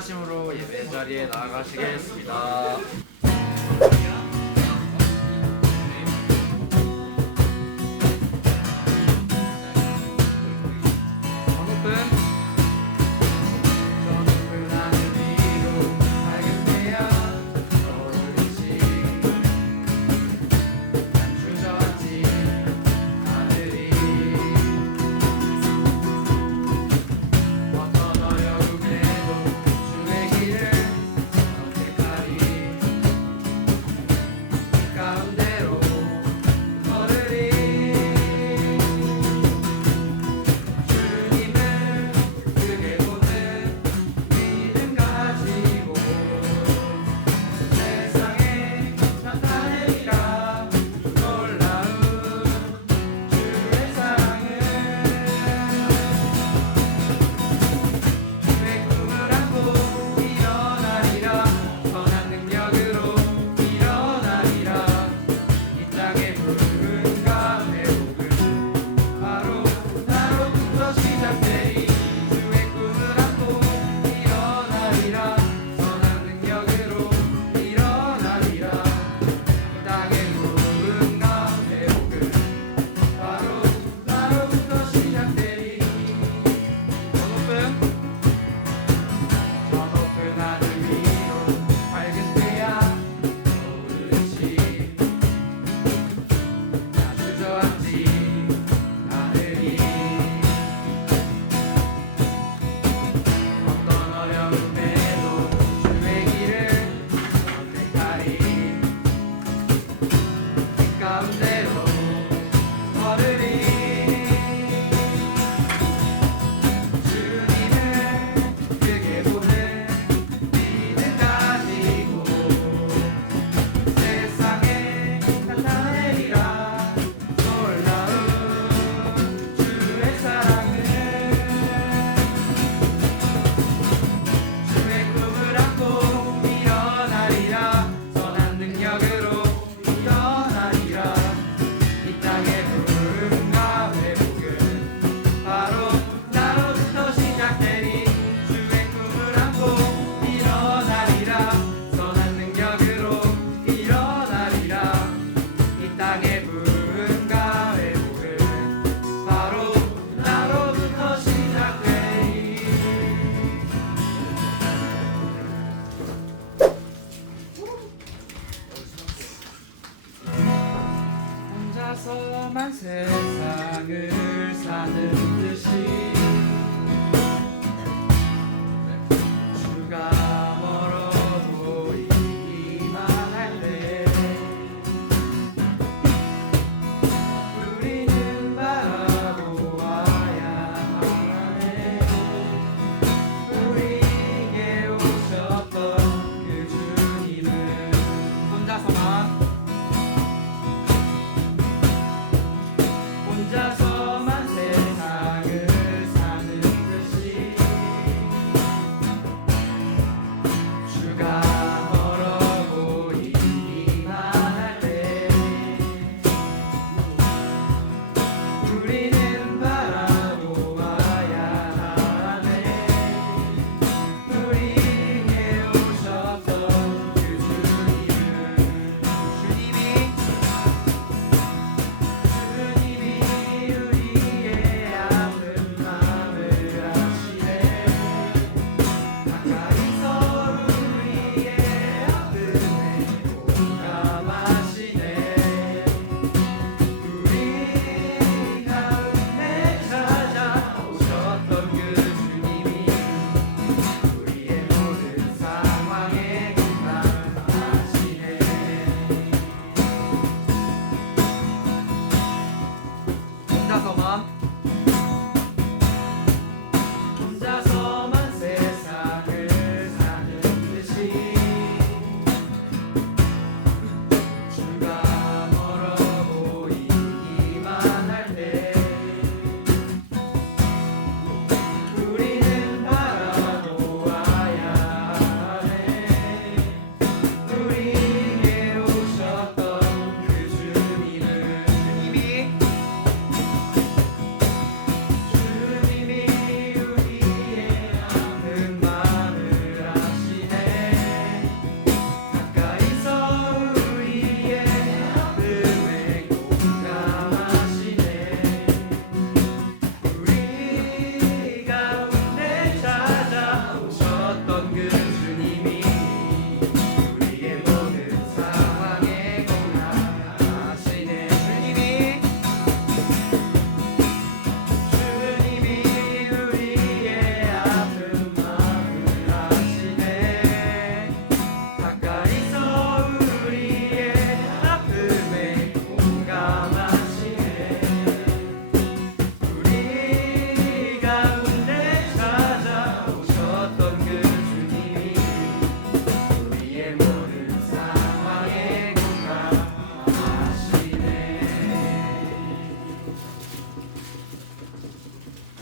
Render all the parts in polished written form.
인정하심으로 예배 자리에 나아가시겠습니다.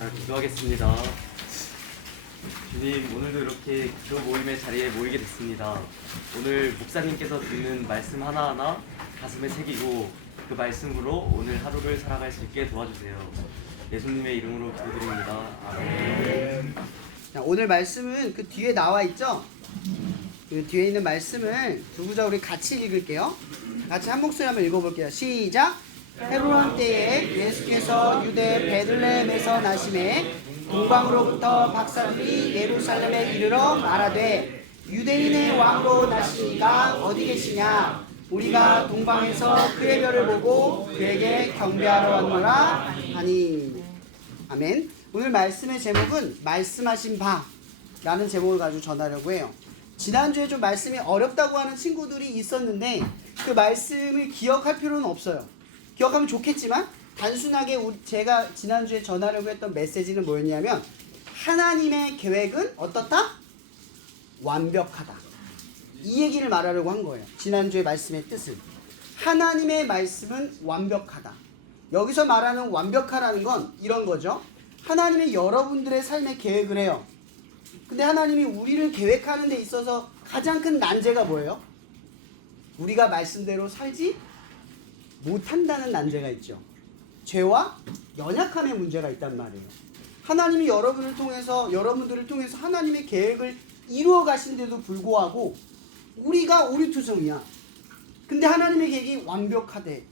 기도하겠습니다. 주님, 오늘도 이렇게 기도 모임의 자리에 모이게 됐습니다. 오늘 목사님께서 듣는 말씀 하나하나 가슴에 새기고 그 말씀으로 오늘 하루를 살아갈 수 있게 도와주세요. 예수님의 이름으로 기도드립니다. 아멘. 자, 오늘 말씀은 그 뒤에 나와 있죠? 그 뒤에 있는 말씀을 두 구절 우리 같이 읽을게요. 같이 한 목소리 한번 읽어볼게요. 시작! 헤롯 때에 예수께서 유대 베들레헴에서 나심에 동방으로부터 박사들이 예루살렘에 이르러 말하되 유대인의 왕으로 나시니가 어디 계시냐? 우리가 동방에서 그의 별을 보고 그에게 경배하러 왔노라 하니. 아멘. 오늘 말씀의 제목은 말씀하신 바라는 제목을 가지고 전하려고 해요. 지난주에 좀 말씀이 어렵다고 하는 친구들이 있었는데 그 말씀을 기억할 필요는 없어요. 기억하면 좋겠지만 단순하게 제가 지난주에 전하려고 했던 메시지는 뭐였냐면 하나님의 계획은 어떻다? 완벽하다. 이 얘기를 말하려고 한 거예요. 지난주의 말씀의 뜻은 하나님의 말씀은 완벽하다. 여기서 말하는 완벽하다는 건 이런 거죠. 하나님이 여러분들의 삶의 계획을 해요. 근데 하나님이 우리를 계획하는 데 있어서 가장 큰 난제가 뭐예요? 우리가 말씀대로 살지 못한다는 난제가 있죠. 죄와 연약함의 문제가 있단 말이에요. 하나님이 여러분들을 통해서 하나님의 계획을 이루어 가신데도 불구하고 우리가 오리투성이야. 근데 하나님의 계획이 완벽하대.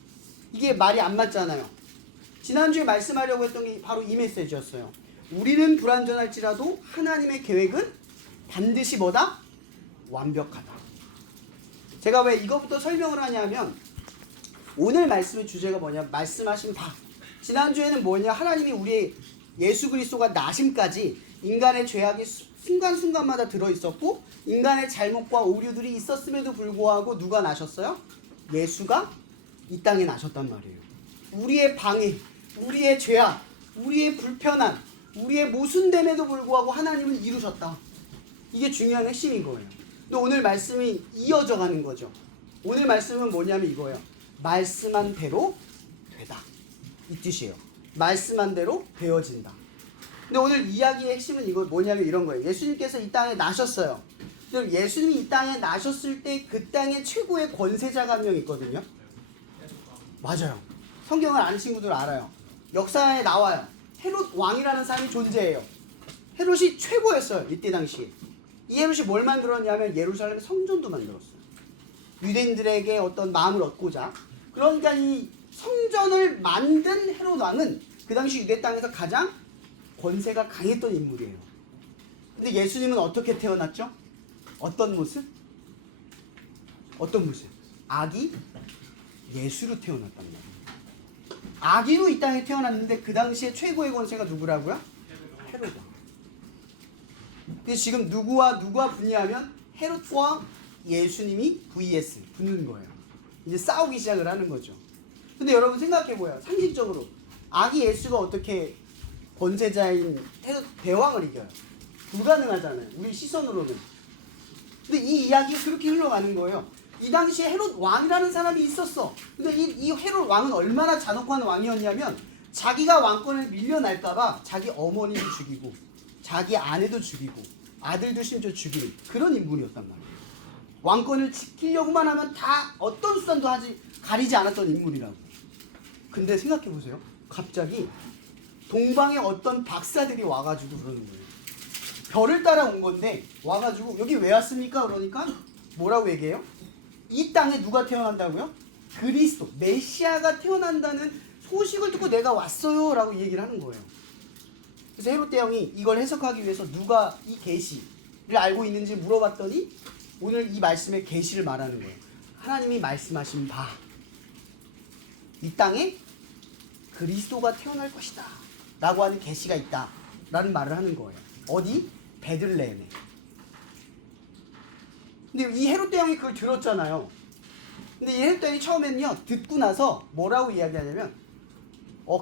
이게 말이 안 맞잖아요. 지난주에 말씀하려고 했던 게 바로 이 메시지였어요. 우리는 불완전할지라도 하나님의 계획은 반드시 뭐다? 완벽하다. 제가 왜 이것부터 설명을 하냐면 오늘 말씀의 주제가 뭐냐? 말씀하신 바. 지난주에는 뭐냐? 하나님이 우리의 예수 그리스도가 나심까지 인간의 죄악이 순간순간마다 들어있었고 인간의 잘못과 오류들이 있었음에도 불구하고 누가 나셨어요? 예수가 이 땅에 나셨단 말이에요. 우리의 방해, 우리의 죄악, 우리의 불편함, 우리의 모순됨에도 불구하고 하나님은 이루셨다. 이게 중요한 핵심인 거예요. 또 오늘 말씀이 이어져 가는 거죠. 오늘 말씀은 뭐냐면 이거예요. 말씀한 대로 되다. 이 뜻이에요. 말씀한 대로 되어진다. 근데 오늘 이야기의 핵심은 이거 뭐냐면 이런 거예요. 예수님께서 이 땅에 나셨어요. 예수님이 이 땅에 나셨을 때 그 땅의 최고의 권세자가 한 명 있거든요. 맞아요. 성경을 아는 친구들 알아요. 역사에 나와요. 헤롯 왕이라는 사람이 존재해요. 헤롯이 최고였어요. 이때 당시에. 이 헤롯이 뭘 만들었냐면 예루살렘 성전도 만들었어요. 유대인들에게 어떤 마음을 얻고자. 그러니까 이 성전을 만든 헤롯 왕은 그 당시 유대 땅에서 가장 권세가 강했던 인물이에요. 근데 예수님은 어떻게 태어났죠? 어떤 모습? 어떤 모습? 아기 예수로 태어났단 말이에요. 아기로 이 땅에 태어났는데 그 당시에 최고의 권세가 누구라고요? 헤롯 왕. 근데 지금 누구와 붙냐면 헤롯과 예수님이 vs 붙는 거예요. 이제 싸우기 시작을 하는 거죠. 근데 여러분 생각해봐요. 상식적으로 아기 예수가 어떻게 권세자인 헤롯 대왕을 이겨요? 불가능하잖아요. 우리 시선으로는. 근데 이 이야기가 그렇게 흘러가는 거예요. 이 당시에 헤롯 왕이라는 사람이 있었어. 근데 이 헤롯 왕은 얼마나 잔혹한 왕이었냐면 자기가 왕권을 밀려날까봐 자기 어머니도 죽이고 자기 아내도 죽이고 아들도 심지어 죽이는 그런 인물이었단 말이에요. 왕권을 지키려고만 하면 다 어떤 수단도 가리지 않았던 인물이라고. 근데 생각해보세요. 갑자기 동방에 어떤 박사들이 와가지고 그러는 거예요. 별을 따라 온 건데 와가지고 여기 왜 왔습니까? 그러니까 뭐라고 얘기해요? 이 땅에 누가 태어난다고요? 그리스도, 메시아가 태어난다는 소식을 듣고 내가 왔어요 라고 얘기를 하는 거예요. 그래서 헤롯 대왕이 이걸 해석하기 위해서 누가 이 계시를 알고 있는지 물어봤더니 오늘 이 말씀의 계시를 말하는 거예요. 하나님이 말씀하신 바, 이 땅에 그리스도가 태어날 것이다 라고 하는 계시가 있다 라는 말을 하는 거예요. 어디? 베들레헴에. 근데 이 헤롯 대왕이 그걸 들었잖아요. 근데 이 헤롯 대왕이 처음에는요 듣고 나서 뭐라고 이야기하냐면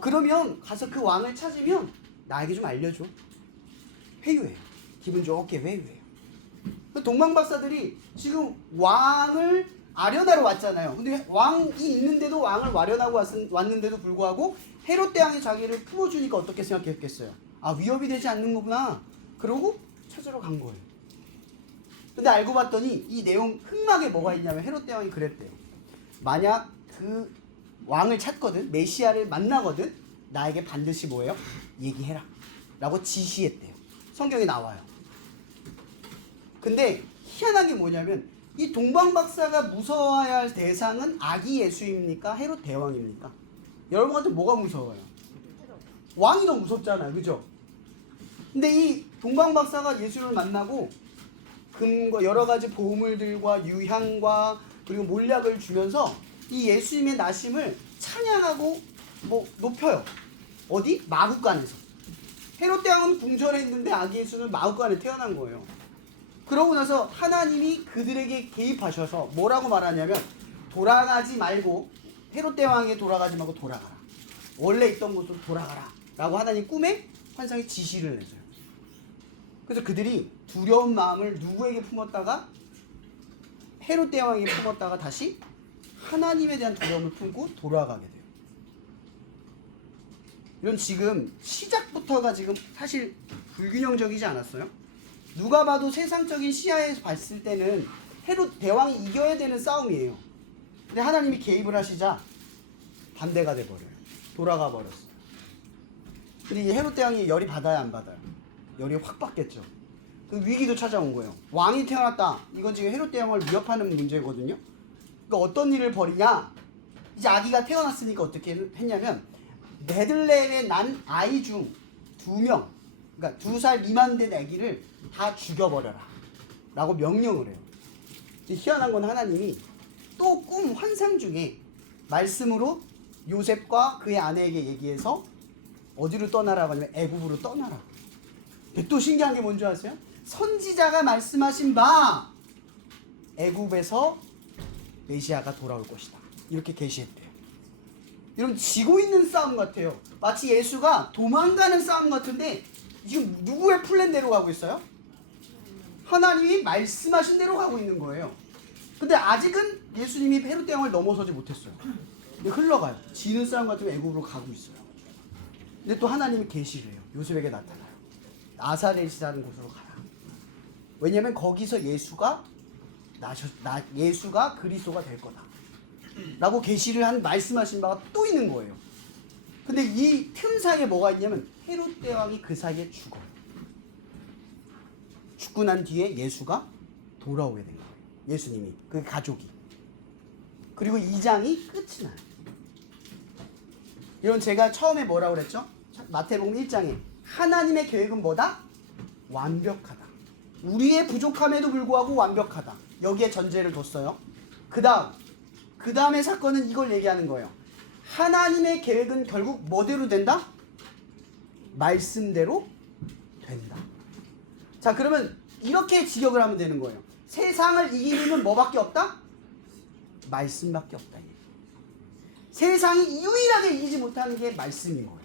그러면 가서 그 왕을 찾으면 나에게 좀 알려줘. 회유해요. 기분 좋게 회유해요. 동방박사들이 지금 왕을 아련하러 왔잖아요. 근데 왕이 있는데도 왕을 아련하고 왔는데도 불구하고 헤롯 대왕이 자기를 품어주니까 어떻게 생각했겠어요? 아, 위협이 되지 않는 거구나. 그러고 찾으러 간 거예요. 근데 알고 봤더니 이 내용 흑막에 뭐가 있냐면 헤롯 대왕이 그랬대요. 만약 그 왕을 찾거든, 메시아를 만나거든, 나에게 반드시 뭐예요? 얘기해라 라고 지시했대요. 성경에 나와요. 근데 희한한 게 뭐냐면 이 동방박사가 무서워해야 할 대상은 아기 예수입니까? 헤롯 대왕입니까? 여러분 같은 뭐가 무서워요? 왕이 더 무섭잖아요. 그죠? 근데 이 동방박사가 예수를 만나고 금과 여러 가지 보물들과 유향과 그리고 몰약을 주면서 이 예수님의 나심을 찬양하고 뭐 높여요. 어디? 마국간에서. 헤롯 대왕은 궁전에 있는데 아기 예수는 마국간에 태어난 거예요. 그러고 나서 하나님이 그들에게 개입하셔서 뭐라고 말하냐면 돌아가지 말고 헤롯 대왕에 돌아가지 말고 돌아가라. 원래 있던 곳으로 돌아가라. 라고 하나님 꿈에 환상에 지시를 내줘요. 그래서 그들이 두려운 마음을 누구에게 품었다가 헤롯 대왕에게 품었다가 다시 하나님에 대한 두려움을 품고 돌아가게 돼요. 이런 지금 시작부터가 지금 사실 불균형적이지 않았어요? 누가 봐도 세상적인 시야에서 봤을 때는 헤롯 대왕이 이겨야 되는 싸움이에요. 근데 하나님이 개입을 하시자 반대가 돼버려요. 돌아가 버렸어요. 근데 이 헤롯 대왕이 열이 받아야 안 받아요? 열이 확 받겠죠. 그 위기도 찾아온 거예요. 왕이 태어났다. 이건 지금 헤롯 대왕을 위협하는 문제거든요. 그러니까 어떤 일을 벌이냐? 이제 아기가 태어났으니까 어떻게 했냐면 베들레헴에 난 아이 중 2명, 그러니까 2살 미만 된 아기를 다 죽여버려라 라고 명령을 해요. 희한한 건 하나님이 또 꿈 환상 중에 말씀으로 요셉과 그의 아내에게 얘기해서 어디로 떠나라고 하냐면 애굽으로 떠나라. 근데 또 신기한 게 뭔지 아세요? 선지자가 말씀하신 바 애굽에서 메시아가 돌아올 것이다. 이렇게 계시했대요. 이런 지고 있는 싸움 같아요. 마치 예수가 도망가는 싸움 같은데 지금 누구의 플랜대로 가고 있어요? 하나님이 말씀하신 대로 가고 있는 거예요. 근데 아직은 예수님이 헤롯 대왕을 넘어서지 못했어요. 근데 흘러가요. 지는 싸움 같으면 애굽으로 가고 있어요. 근데 또 하나님이 계시를 해요. 요셉에게 나타나요. 나사렛이라는 곳으로 가라. 왜냐면 거기서 예수가 그리스도가 될 거다 라고 계시를 한 말씀하신 바가 또 있는 거예요. 근데 이 틈 사이에 뭐가 있냐면 헤롯 대왕이 그 사이에 죽어요. 죽고 난 뒤에 예수가 돌아오게 된 거예요. 예수님이, 그 가족이. 그리고 2장이 끝이 나요. 이런 제가 처음에 뭐라고 그랬죠? 마태복음 1장에 하나님의 계획은 뭐다? 완벽하다. 우리의 부족함에도 불구하고 완벽하다. 여기에 전제를 뒀어요. 그 다음의 사건은 이걸 얘기하는 거예요. 하나님의 계획은 결국 뭐대로 된다? 말씀대로 된다. 자, 그러면 이렇게 직역을 하면 되는 거예요. 세상을 이기는 힘은 뭐밖에 없다? 말씀밖에 없다. 세상이 유일하게 이기지 못하는 게 말씀인 거예요.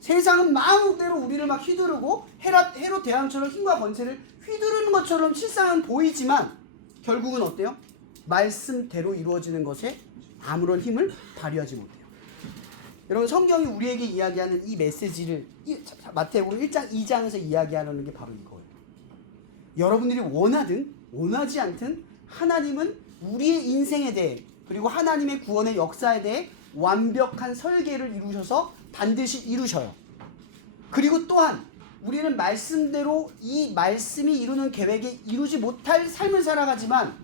세상은 마음대로 우리를 막 휘두르고 헤롯 대왕처럼 힘과 권세를 휘두르는 것처럼 실상은 보이지만 결국은 어때요? 말씀대로 이루어지는 것에 아무런 힘을 발휘하지 못해요. 여러분, 성경이 우리에게 이야기하는 이 메시지를 마태복음 1장 2장에서 이야기하는 게 바로 이거예요. 여러분들이 원하든 원하지 않든 하나님은 우리의 인생에 대해 그리고 하나님의 구원의 역사에 대해 완벽한 설계를 이루셔서 반드시 이루셔요. 그리고 또한 우리는 말씀대로 이 말씀이 이루는 계획에 이루지 못할 삶을 살아가지만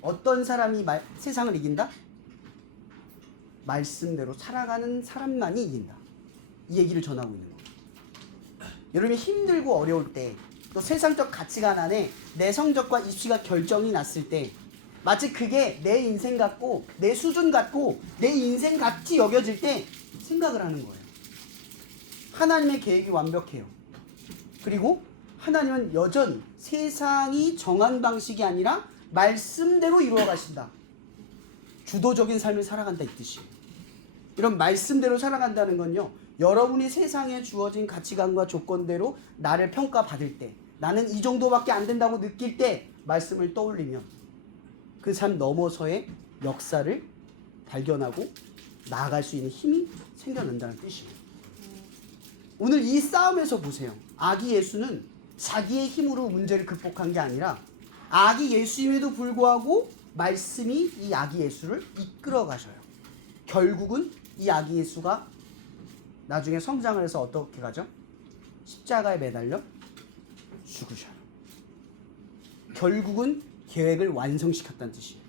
어떤 사람이 세상을 이긴다? 말씀대로 살아가는 사람만이 이긴다. 이 얘기를 전하고 있는 거예요. 여러분이 힘들고 어려울 때, 또 세상적 가치관 안에 내 성적과 입시가 결정이 났을 때 마치 그게 내 인생 같고 내 수준 같고 내 인생 같이 여겨질 때 생각을 하는 거예요. 하나님의 계획이 완벽해요. 그리고 하나님은 여전히 세상이 정한 방식이 아니라 말씀대로 이루어 가신다. 주도적인 삶을 살아간다 이 뜻이에요. 이런 말씀대로 살아간다는 건요, 여러분이 세상에 주어진 가치관과 조건대로 나를 평가받을 때, 나는 이 정도밖에 안 된다고 느낄 때 말씀을 떠올리면 그 삶 넘어서의 역사를 발견하고 나아갈 수 있는 힘이 생겨난다는 뜻이에요. 오늘 이 싸움에서 보세요. 아기 예수는 자기의 힘으로 문제를 극복한 게 아니라 아기 예수임에도 불구하고 말씀이 이 아기 예수를 이끌어 가셔요. 결국은 이 아기 예수가 나중에 성장을 해서 어떻게 가죠? 십자가에 매달려 죽으셔요. 결국은 계획을 완성시켰다는 뜻이에요.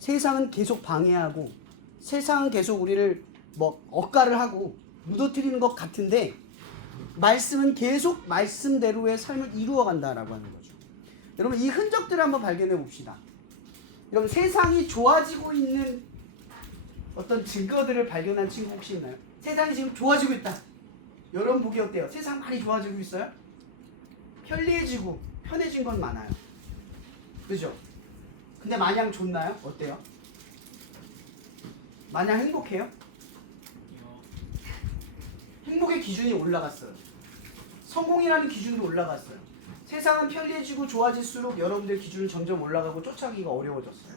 세상은 계속 방해하고 세상은 계속 우리를 억가를 하고 무너뜨리는 것 같은데 말씀은 계속 말씀대로의 삶을 이루어간다라고 하는 거죠. 여러분 이 흔적들을 한번 발견해 봅시다. 여러분 세상이 좋아지고 있는 어떤 증거들을 발견한 친구 혹시 있나요? 세상이 지금 좋아지고 있다. 여러분 보기 어때요? 세상 많이 좋아지고 있어요? 편리해지고 편해진 건 많아요. 그죠? 근데 마냥 좋나요? 어때요? 마냥 행복해요? 행복의 기준이 올라갔어요. 성공이라는 기준도 올라갔어요. 세상은 편리해지고 좋아질수록 여러분들 기준은 점점 올라가고 쫓아가기가 어려워졌어요.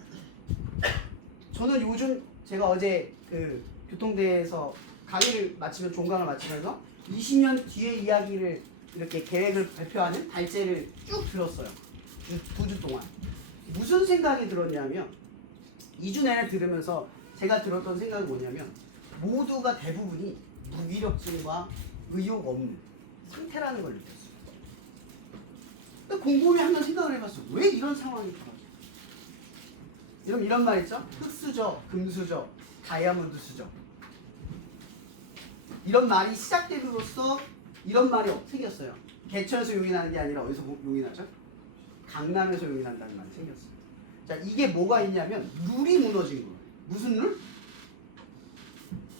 저는 요즘 제가 어제 그 교통대에서 강의를 마치면 종강을 마치면서 20년 뒤의 이야기를 이렇게 계획을 발표하는 발제를 쭉 들었어요. 2주 동안. 무슨 생각이 들었냐면 2주 내내 들으면서 제가 들었던 생각은 뭐냐면 모두가 대부분이 무기력증과 의욕 없는 상태라는 걸 느꼈어요. 근데 곰곰이 한번 생각을 해봤어요. 왜 이런 상황이 벌어져? 여러분 이런 말 있죠? 흑수저, 금수저, 다이아몬드 수저. 이런 말이 시작됨으로써 이런 말이 생겼어요. 개천에서 용이 나는 게 아니라 어디서 용이 나죠? 강남에서 용이 난다는 말이 생겼어요. 자, 이게 뭐가 있냐면 룰이 무너진 거예요. 무슨 룰?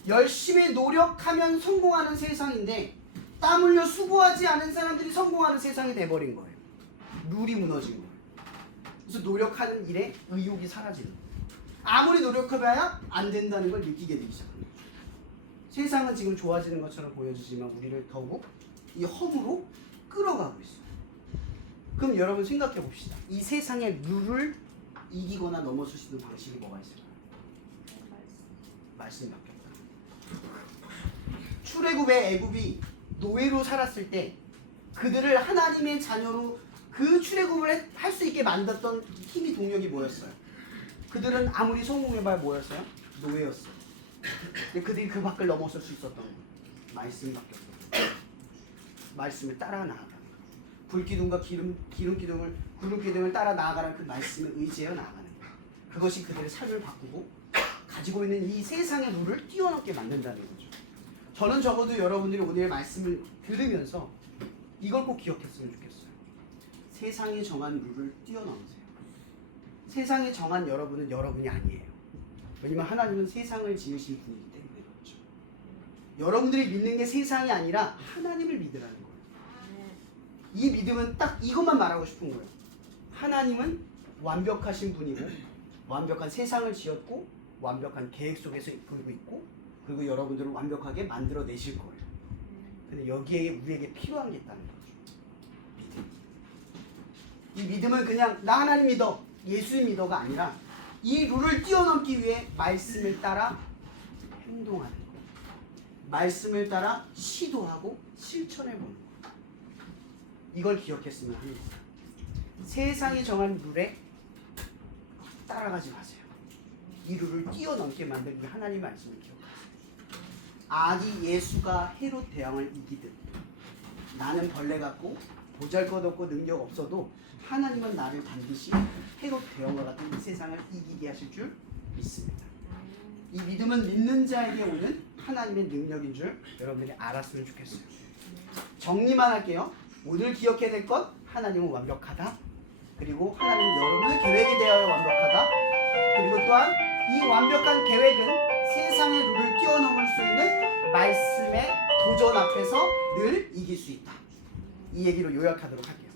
열심히 노력하면 성공하는 세상인데 땀 흘려 수고하지 않은 사람들이 성공하는 세상이 돼버린 거예요. 룰이 무너진 거예요. 그래서 노력하는 일에 의욕이 사라지는 거예요. 아무리 노력해봐야 안 된다는 걸 느끼게 되기 시작합니다. 세상은 지금 좋아지는 것처럼 보여지지만 우리를 더욱 이 허무로 끌어가고 있어요. 그럼 여러분 생각해 봅시다. 이 세상의 룰을 이기거나 넘어설 수 있는 방식이 뭐가 있을까요? 말씀이 바뀌었다. 출애굽의 애굽이 노예로 살았을 때 그들을 하나님의 자녀로 그 출애굽을 할 수 있게 만들었던 힘이 동력이 뭐였어요? 그들은 아무리 성공해봐야 뭐였어요? 노예였어요. 근데 그들이 그 밖을 넘어설 수 있었던 거예요. 말씀이 바뀌었어요. 말씀을 따라 나아가는 거예요. 불기둥과 구름기둥을 따라 나아가는 그 말씀을 의지하여 나아가는 거예요. 그것이 그들의 삶을 바꾸고 가지고 있는 이 세상의 룰을 뛰어넘게 만든다는 거죠. 저는 적어도 여러분들이 오늘 말씀을 들으면서 이걸 꼭 기억했으면 좋겠어요. 세상이 정한 룰을 뛰어넘으세요. 세상이 정한 여러분은 여러분이 아니에요. 왜냐면 하나님은 세상을 지으신 분이기 때문에 그렇죠. 여러분들이 믿는 게 세상이 아니라 하나님을 믿으라는 거예요. 이 믿음은 딱 이것만 말하고 싶은 거예요. 하나님은 완벽하신 분이고 완벽한 세상을 지었고 완벽한 계획 속에서 이끌고 있고 그리고 여러분들을 완벽하게 만들어내실 거예요. 근데 여기에 우리에게 필요한 게 있다는 거죠. 믿음. 이 믿음은 그냥 나 하나님 믿어, 예수 믿어가 아니라 이 룰을 뛰어넘기 위해 말씀을 따라 행동하는 거예요. 말씀을 따라 시도하고 실천해보는 거예요. 이걸 기억했으면 합니다. 세상이 정한 룰에 따라가지 마세요. 이 룰을 뛰어넘게 만든 이 하나님의 말씀을 기억하세요. 아기 예수가 헤롯 대왕을 이기듯 나는 벌레 같고 보잘것없고 능력 없어도 하나님은 나를 반드시 헤롯 대왕과 같은 이 세상을 이기게 하실 줄 믿습니다. 이 믿음은 믿는 자에게 오는 하나님의 능력인 줄 여러분들이 알았으면 좋겠어요. 정리만 할게요. 오늘 기억해야 될 것, 하나님은 완벽하다. 그리고 하나님은 여러분의 계획에 대하여 완벽하다. 그리고 또한 이 완벽한 계획은 세상의 룰을 뛰어넘을 수 있는 말씀의 도전 앞에서 늘 이길 수 있다. 이 얘기로 요약하도록 할게요.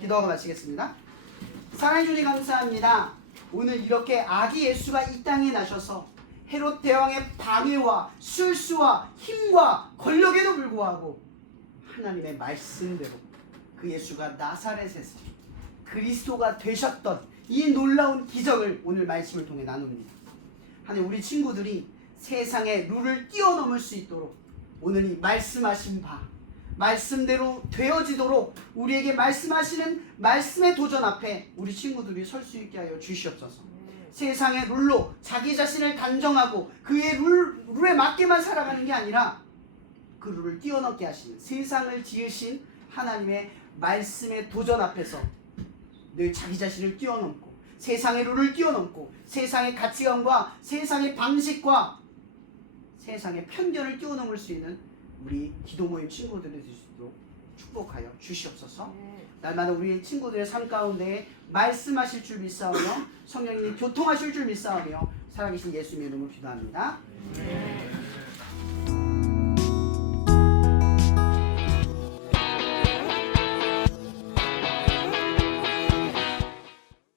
기도하고 마치겠습니다. 사랑해 주님 감사합니다. 오늘 이렇게 아기 예수가 이 땅에 나셔서 헤롯 대왕의 방해와 술수와 힘과 권력에도 불구하고 하나님의 말씀대로 그 예수가 나사렛에서 그리스도가 되셨던 이 놀라운 기적을 오늘 말씀을 통해 나눕니다. 하나님 우리 친구들이 세상의 룰을 뛰어넘을 수 있도록 오늘 이 말씀하신 바 말씀대로 되어지도록 우리에게 말씀하시는 말씀의 도전 앞에 우리 친구들이 설 수 있게 하여 주시옵소서. 세상의 룰로 자기 자신을 단정하고 그의 룰에 맞게만 살아가는 게 아니라 그 룰을 뛰어넘게 하시는 세상을 지으신 하나님의 말씀의 도전 앞에서 늘 자기 자신을 뛰어넘고 세상의 룰을 뛰어넘고 세상의 가치관과 세상의 방식과 세상의 편견을 뛰어넘을 수 있는 우리 기도 모임 친구들이 될 수 있도록 축복하여 주시옵소서. 날마다 우리 친구들의 삶 가운데 말씀하실 줄 믿사오며 성령님이 교통하실 줄 믿사오며 살아계신 예수님의 이름으로 기도합니다.